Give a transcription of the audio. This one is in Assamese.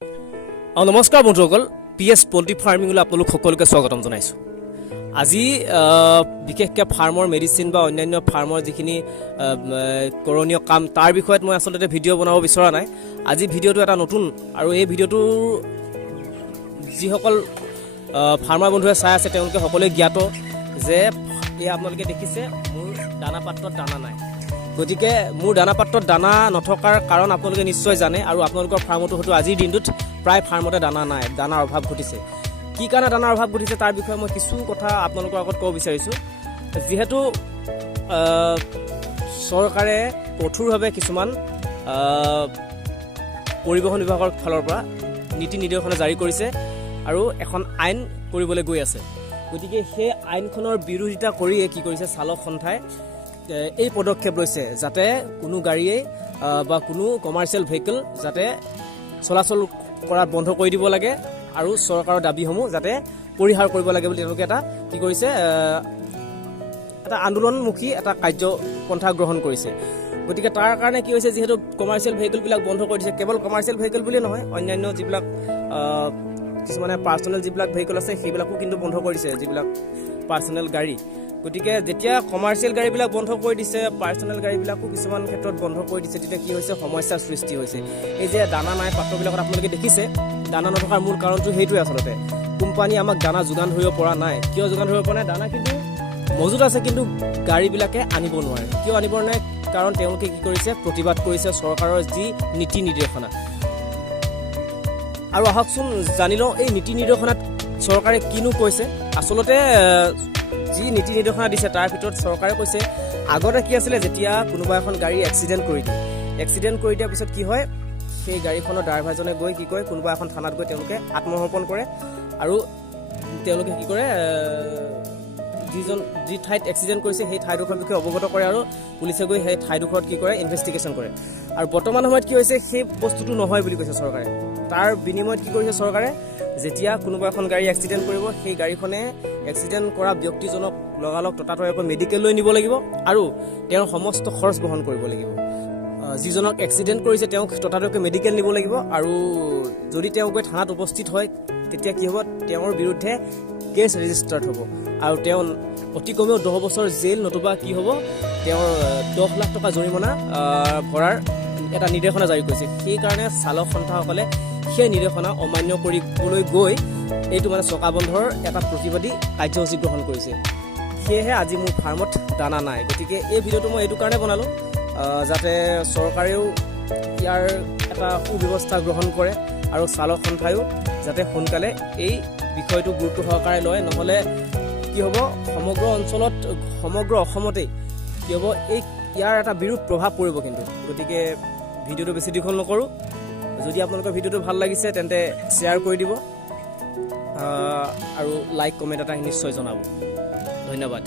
নমস্কাৰ বন্ধুসকল, PS পোল্ট্ৰি ফাৰ্মিংলৈ আপোনালোক সকলোকে স্বাগতম জনাইছোঁ। আজি বিশেষকৈ ফাৰ্মৰ মেডিচিন বা অন্যান্য ফাৰ্মৰ যিখিনি কৰণীয় কাম তাৰ বিষয়ত মই আচলতে ভিডিঅ' বনাব বিচৰা নাই। আজি ভিডিঅ'টো এটা নতুন, আৰু এই ভিডিঅ'টো যিসকল ফাৰ্মাৰ বন্ধুৱে চাই আছে তেওঁলোকে সকলোৱে জ্ঞাত যে এই আপোনালোকে দেখিছে মোৰ দানা পাত্ৰত দানা নাই। গতিকে মোৰ দানা পাত্ৰত দানা নথকাৰ কাৰণ আপোনালোকে নিশ্চয় জানে, আৰু আপোনালোকৰ ফাৰ্মতো হয়তো আজিৰ দিনটোত প্ৰায় ফাৰ্মতে দানা নাই, দানাৰ অভাৱ ঘটিছে। কি কাৰণে দানাৰ অভাৱ ঘটিছে তাৰ বিষয়ে মই কিছু কথা আপোনালোকৰ আগত ক'ব বিচাৰিছোঁ। যিহেতু চৰকাৰে কঠোৰভাৱে কিছুমান পৰিবহণ বিভাগৰ ফালৰ পৰা নীতি নিৰ্দেশনা জাৰি কৰিছে আৰু এখন আইন কৰিবলৈ গৈ আছে। গতিকে সেই আইনখনৰ বিৰোধিতা কৰিয়ে কি কৰিছে চালক সন্থাই এই পদক্ষেপ লৈছে যাতে কোনো গাড়ীয়ে বা কোনো কমাৰ্চিয়েল ভেহিকেল যাতে চলাচল কৰা বন্ধ কৰি দিব লাগে, আৰু চৰকাৰৰ দাবীসমূহ যাতে পৰিহাৰ কৰিব লাগে বুলি তেওঁলোকে এটা কি কৰিছে, এটা আন্দোলনমুখী এটা কাৰ্যপন্থা গ্ৰহণ কৰিছে। গতিকে তাৰ কাৰণে কি হৈছে, যিহেতু কমাৰ্চিয়েল ভেহিকেলবিলাক বন্ধ কৰি দিছে, কেৱল কমাৰ্চিয়েল ভেহিকেল বুলিয়ে নহয়, অন্যান্য যিবিলাক কিছুমানে পাৰ্চনেল যিবিলাক ভেহিকেল আছে সেইবিলাকো কিন্তু বন্ধ কৰিছে, যিবিলাক পাৰ্চনেল গাড়ী। গতিকে যেতিয়া কমাৰ্চিয়েল গাড়ীবিলাক বন্ধ কৰি দিছে, পাৰ্চনেল গাড়ীবিলাকো কিছুমান ক্ষেত্ৰত বন্ধ কৰি দিছে, তেতিয়া কি হৈছে, সমস্যাৰ সৃষ্টি হৈছে। এই যে দানা নাই পাত্ৰবিলাকত আপোনালোকে দেখিছে, দানা নথকাৰ মূল কাৰণটো সেইটোৱে আচলতে। কোম্পানী আমাক দানা যোগান ধৰিব পৰা নাই। কিয় যোগান ধৰিব পৰা নাই? দানা কিন্তু মজুত আছে, কিন্তু গাড়ীবিলাকে আনিব নোৱাৰে। কিয় আনিব নোৱাৰে? কাৰণ তেওঁলোকে কি কৰিছে, প্ৰতিবাদ কৰিছে চৰকাৰৰ যি নীতি নিৰ্দেশনা। আৰু আহকচোন জানি লওঁ এই নীতি নিৰ্দেশনাত চৰকাৰে কিনো কৈছে। আচলতে যি নীতি নিৰ্দেশনা দিছে তাৰ ভিতৰত চৰকাৰে কৈছে, আগতে কি আছিলে, যেতিয়া কোনোবা এখন গাড়ী এক্সিডেণ্ট কৰি দিয়ে, এক্সিডেণ্ট কৰি দিয়াৰ পিছত কি হয়, সেই গাড়ীখনৰ ড্ৰাইভাৰজনে গৈ কি কৰে, কোনোবা এখন থানাত গৈ তেওঁলোকে আত্মসমৰ্পণ কৰে, আৰু তেওঁলোকে কি কৰে, যি ঠাইত এক্সিডেণ্ট কৰিছে সেই ঠাইডোখৰৰ বিষয়ে অৱগত কৰে, আৰু পুলিচে গৈ সেই ঠাইডোখৰত কি কৰে, ইনভেষ্টিগেশ্যন কৰে। আৰু বৰ্তমান সময়ত কি হৈছে, সেই বস্তুটো নহয় বুলি কৈছে চৰকাৰে। তাৰ বিনিময়ত কি কৰিছে চৰকাৰে, যেতিয়া কোনোবা এখন গাড়ী এক্সিডেণ্ট কৰিব, সেই গাড়ীখনে এক্সিডেণ্ট কৰা ব্যক্তিজনক লগালগ ততাতৈয়াকৈ মেডিকেললৈ নিব লাগিব, আৰু তেওঁৰ সমস্ত খৰচ বহন কৰিব লাগিব। যিজনক এক্সিডেণ্ট কৰিছে তেওঁক ততাতৈয়াকৈ মেডিকেল নিব লাগিব, আৰু যদি তেওঁ গৈ থানাত উপস্থিত হয় তেতিয়া কি হ'ব, তেওঁৰ বিৰুদ্ধে কেছ ৰেজিষ্টাৰ্ড হ'ব, আৰু তেওঁ অতি কমেও 10 বছৰ জেইল, নতুবা কি হ'ব, তেওঁৰ 10 লাখ টকা জৰিমনা ভৰাৰ এটা নিৰ্দেশনা জাৰি কৰিছে। সেইকাৰণে চালক সন্থাসকলে সেই নিৰ্দেশনা অমান্য কৰিবলৈ গৈ এইটো চকা বন্ধৰ এটা প্ৰতিবাদী কাৰ্যসূচী গ্ৰহণ কৰিছে। সেয়েহে আজি মোৰ ফাৰ্মত দানা নাই। গতিকে এই ভিডিঅ'টো মই এইটো কাৰণে বনালোঁ, যাতে চৰকাৰেও ইয়াৰ এটা সুব্যৱস্থা গ্ৰহণ কৰে, আৰু চালক সন্থায়ো যাতে সোনকালে এই বিষয়টো গুৰুত্ব সহকাৰে লয়। নহ'লে কি হ'ব, সমগ্ৰ অঞ্চলত, সমগ্ৰ অসমতেই কি হ'ব, ইয়াৰ এটা বিৰূপ প্ৰভাৱ পৰিব কিন্তু। গতিকে ভিডিঅ'টো বেছি দীঘল নকৰোঁ। যদি আপোনালোকৰ ভিডিঅ'টো ভাল লাগিছে তেন্তে শ্বেয়াৰ কৰি দিব, আৰু লাইক কমেণ্ট এটা নিশ্চয় জনাব। ধন্যবাদ।